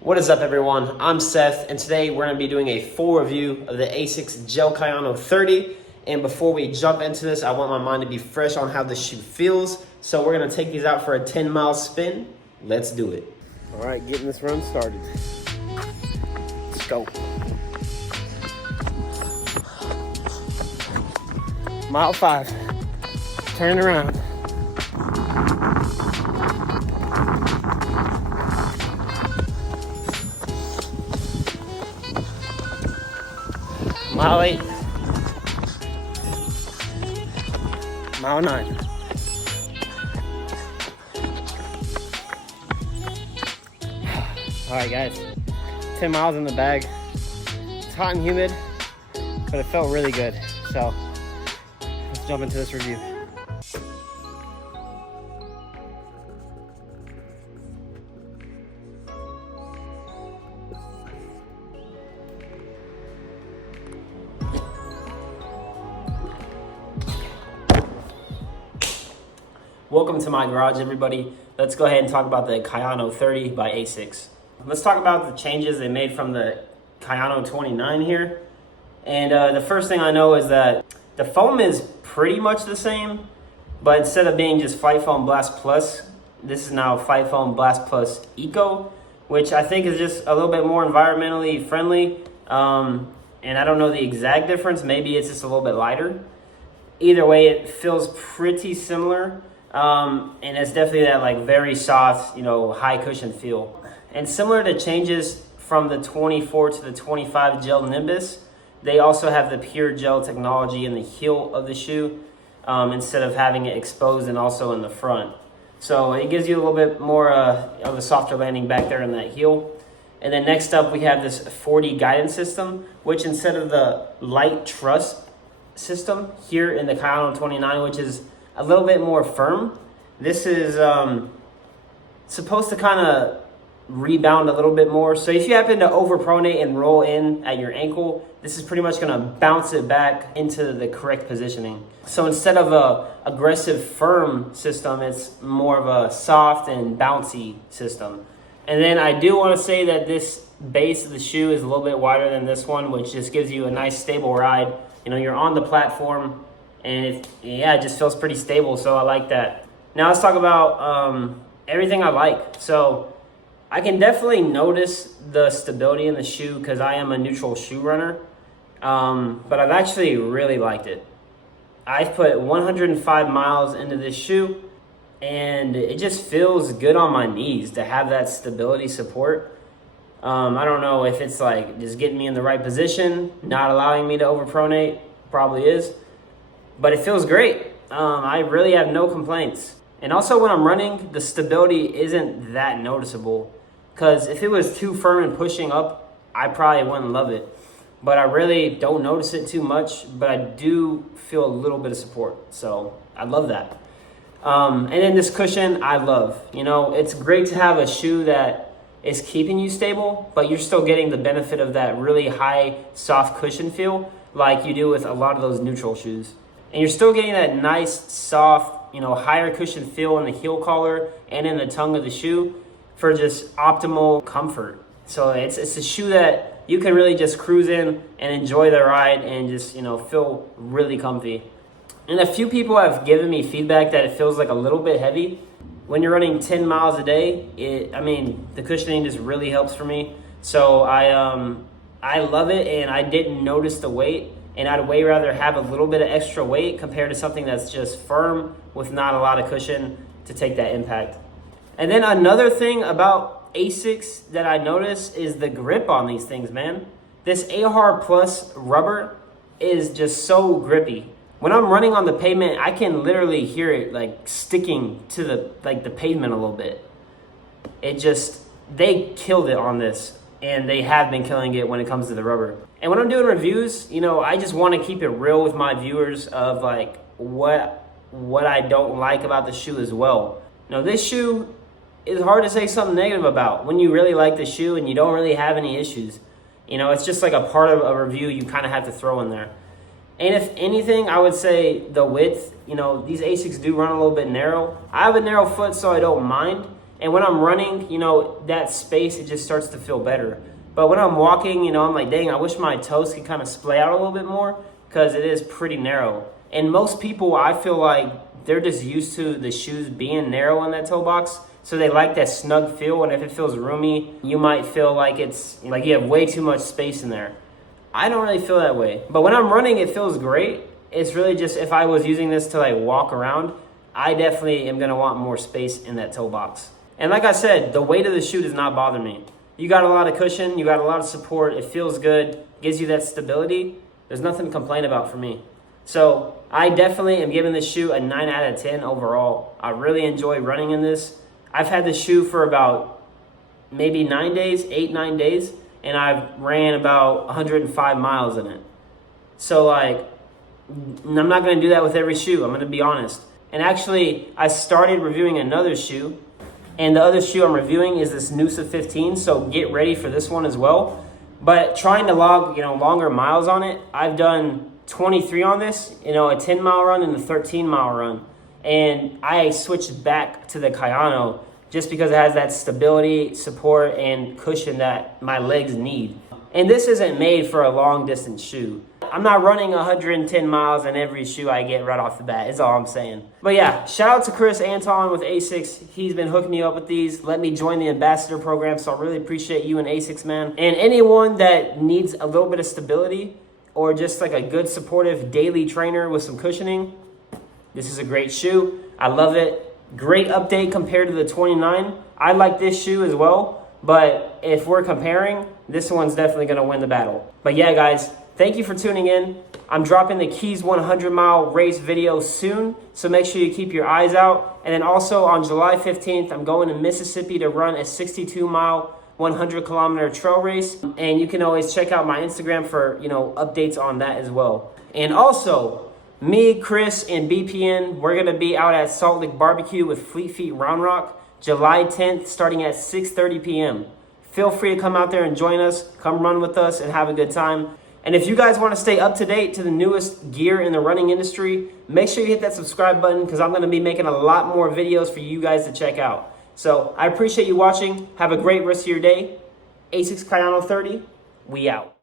What is up, everyone? I'm Seth, and today we're going to be doing a full review of the Asics Gel Kayano 30. And before we jump into this, I want my mind to be fresh on how the shoe feels. So we're going to take these out for a 10-mile spin. Let's do it. All right, getting this run started. Let's go. Mile 5. Turn around. Mile 8. Mile 9. All right, guys. 10 miles in the bag. It's hot and humid, but it felt really good. So let's jump into this review. Welcome to my garage, everybody. Let's go ahead and talk about the Kayano 30 by Asics. Let's talk about the changes they made from the Kayano 29 here. And the first thing I know is that the foam is pretty much the same, but instead of being just Fight Foam Blast Plus, this is now Fight Foam Blast Plus Eco, which I think is just a little bit more environmentally friendly. And I don't know the exact difference. Maybe it's just a little bit lighter. Either way, it feels pretty similar. And it's definitely that like very soft, high cushion feel. And similar to changes from the 24 to the 25 gel Nimbus, they also have the pure gel technology in the heel of the shoe, instead of having it exposed and also in the front. So it gives you a little bit more of a softer landing back there in that heel. And then next up, we have this 4D guidance system, which instead of the light truss system here in the Kayano 29, which is a little bit more firm, this is supposed to kind of rebound a little bit more. So if you happen to overpronate and roll in at your ankle, this is pretty much going to bounce it back into the correct positioning. So instead of a aggressive firm system, it's more of a soft and bouncy system. And then I do want to say that this base of the shoe is a little bit wider than this one, which just gives you a nice stable ride. You're on the platform, and it just feels pretty stable, so I like that. Now let's talk about everything I like. So I can definitely notice the stability in the shoe because I am a neutral shoe runner, but I've actually really liked it. I've put 105 miles into this shoe, and it just feels good on my knees to have that stability support. I don't know if it's like just getting me in the right position, not allowing me to overpronate, probably is. But it feels great. I really have no complaints. And also when I'm running, the stability isn't that noticeable. Because if it was too firm and pushing up, I probably wouldn't love it. But I really don't notice it too much. But I do feel a little bit of support. So I love that. And then this cushion, I love. It's great to have a shoe that is keeping you stable, but you're still getting the benefit of that really high, soft cushion feel like you do with a lot of those neutral shoes. And you're still getting that nice, soft, higher cushion feel in the heel collar and in the tongue of the shoe for just optimal comfort. So it's a shoe that you can really just cruise in and enjoy the ride and just, feel really comfy. And a few people have given me feedback that it feels like a little bit heavy. When you're running 10 miles a day, the cushioning just really helps for me. So I love it, and I didn't notice the weight. And I'd way rather have a little bit of extra weight compared to something that's just firm with not a lot of cushion to take that impact. And then another thing about Asics that I noticed is the grip on these things, man. This AHR Plus rubber is just so grippy. When I'm running on the pavement, I can literally hear it like sticking to the pavement a little bit. They killed it on this. And they have been killing it when it comes to the rubber. And when I'm doing reviews, I just want to keep it real with my viewers of like what I don't like about the shoe as well. This shoe is hard to say something negative about when you really like the shoe and you don't really have any issues. It's just like a part of a review you kind of have to throw in there. And if anything, I would say the width, these Asics do run a little bit narrow. I have a narrow foot, so I don't mind. And when I'm running, you know, that space, it just starts to feel better. But when I'm walking, you know, I'm like, dang, I wish my toes could kind of splay out a little bit more because it is pretty narrow. And most people, I feel like they're just used to the shoes being narrow in that toe box. So they like that snug feel. And if it feels roomy, you might feel like it's like you have way too much space in there. I don't really feel that way. But when I'm running, it feels great. It's really just if I was using this to like walk around, I definitely am going to want more space in that toe box. And like I said, the weight of the shoe does not bother me. You got a lot of cushion, you got a lot of support, it feels good, gives you that stability. There's nothing to complain about for me. So I definitely am giving this shoe a 9 out of 10 overall. I really enjoy running in this. I've had this shoe for about maybe 9 days, 8-9 days, and I've ran about 105 miles in it. So like, I'm not gonna do that with every shoe, I'm gonna be honest. And actually, I started reviewing another shoe, and the other shoe I'm reviewing is this Noosa 15, so get ready for this one as well. But trying to log, you know, longer miles on it, I've done 23 on this, you know, a 10-mile run and a 13-mile run. And I switched back to the Kayano just because it has that stability, support, and cushion that my legs need. And this isn't made for a long distance shoe. I'm not running 110 miles in every shoe I get right off the bat, is all I'm saying. But yeah, shout out to Chris Anton with Asics. He's been hooking me up with these. Let me join the ambassador program, so I really appreciate you and Asics, man. And anyone that needs a little bit of stability or just like a good supportive daily trainer with some cushioning, this is a great shoe. I love it. Great update compared to the 29. I like this shoe as well, but if we're comparing, this one's definitely gonna win the battle. But yeah, guys, thank you for tuning in. I'm dropping the Keys 100-mile race video soon, so make sure you keep your eyes out. And then also on July 15th, I'm going to Mississippi to run a 62-mile, 100-kilometer trail race. And you can always check out my Instagram for, you know, updates on that as well. And also, me, Chris, and BPN, we're gonna be out at Salt Lake Barbecue with Fleet Feet Round Rock, July 10th, starting at 6:30 p.m. Feel free to come out there and join us, come run with us, and have a good time. And if you guys want to stay up to date to the newest gear in the running industry, make sure you hit that subscribe button because I'm going to be making a lot more videos for you guys to check out. So I appreciate you watching. Have a great rest of your day. Asics Kayano 30, we out.